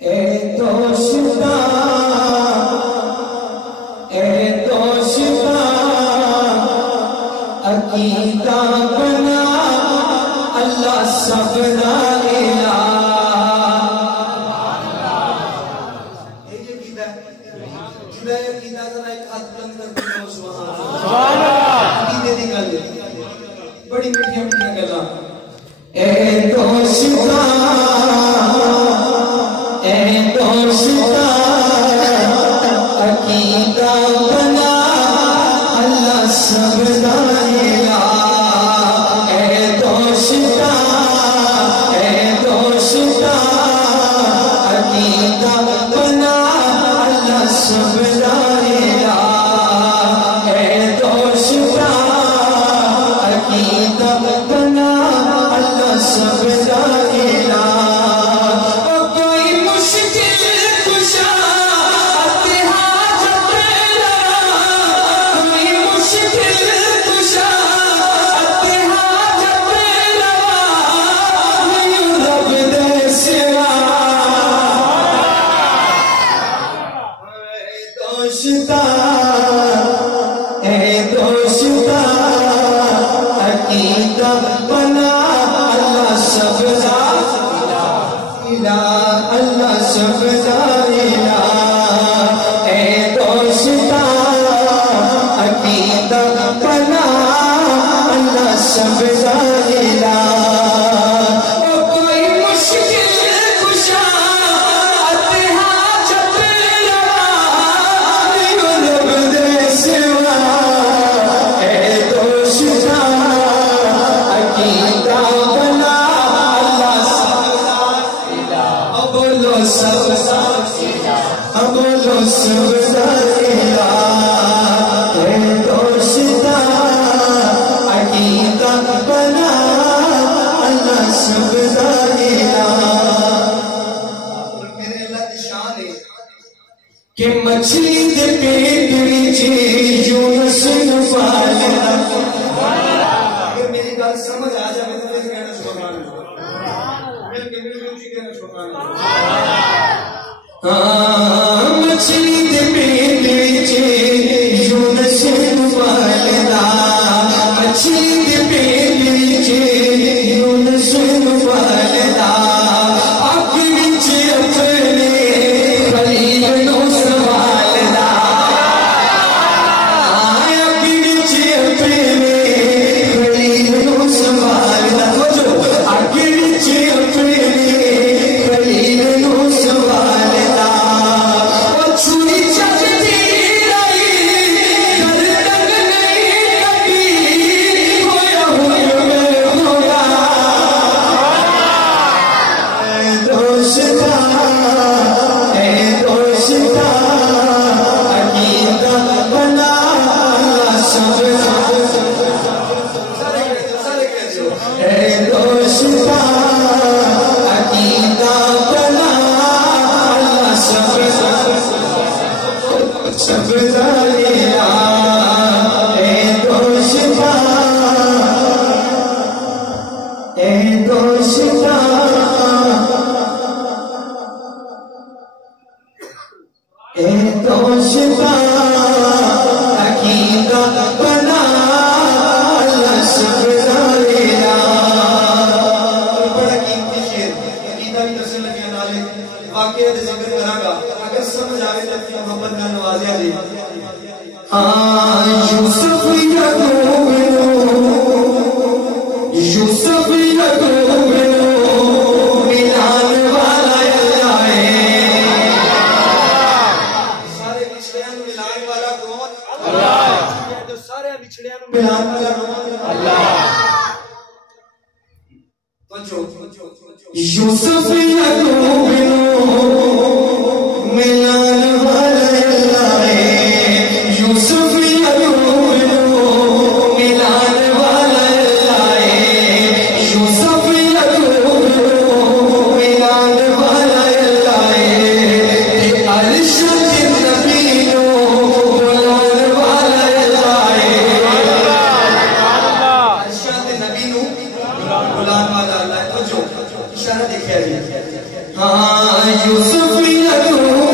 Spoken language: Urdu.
اے دوشتا عقیدہ بنا اللہ سب لا الہ. یہ عقیدہ ہے جدا عقیدہ ذرا ایک ہاتھ بلند کر کے سبحان اللہ. عقیدے دی گل بڑی میٹھیاں میٹھیاں گلاں. اے دوشتا عقیدہ بنا اللہ سب لا الہ. اے دوشتا عقیدہ بنا اللہ سب لا الہ. اے دوشتا عقیدہ بنا اللہ سب لا الہ. عقیدہ بنا اللہ سب لا الہ. اللہ سب لا الہ. اے دوشتا عقیدہ بنا اللہ سب لا الہ. کہ مچھلی دے پیٹ وچ یونس نوں پالیا. اگر میری گل سمجھ آ جائے تو پھر کہنا سبحان اللہ. مل کے میری روچی کہنا سبحان اللہ. مچھلی دے پیٹ وچ یونس نوں پالیا. مچھلی دے پیٹ وچ یونس نوں پالیا. اگ وچ اپنے خلیل نوں سوالدا. اگ وچ اپنے خلیل نوں سوالدا. اگ وچ اپنے خلیل نوں سوالدا. چھری چلدی رہی گردن نہیں کبھی ہویا حکم خدا. اے دوشتا عقیدہ بنا اللہ سب لا الہ. اے دوشتا عقیدہ بنا اللہ سب لا الہ. اے دوشتا عقیدہ بنا اللہ سب لا الہ. بڑا قیمتی شعر عقیدہ بھی دسن لگے نالے واقعہ دے ذکر کراں گا. اگر سمجھ آوے تے اپنی محبت نال نوازیا جی. یوسف یعقوب ملان والا اللہ ہے. سارے بچھڑیاں نوں ملان والا کون؟ اللہ. جو سارے بچھڑیاں نوں ملان والا کون؟ اللہ. یوسف یعقوب ملان والا اللہ ہے. یوسف یعقوب ملان والا اللہ ہے. یوسف یعقوب ملان والا اللہ ہے. عرش کے نبی نوں بلان والا اللہ ہے. عرش کے نبی نوں بلان والا اللہ ہے. اشارہ دیکھا جی ہاں یوسف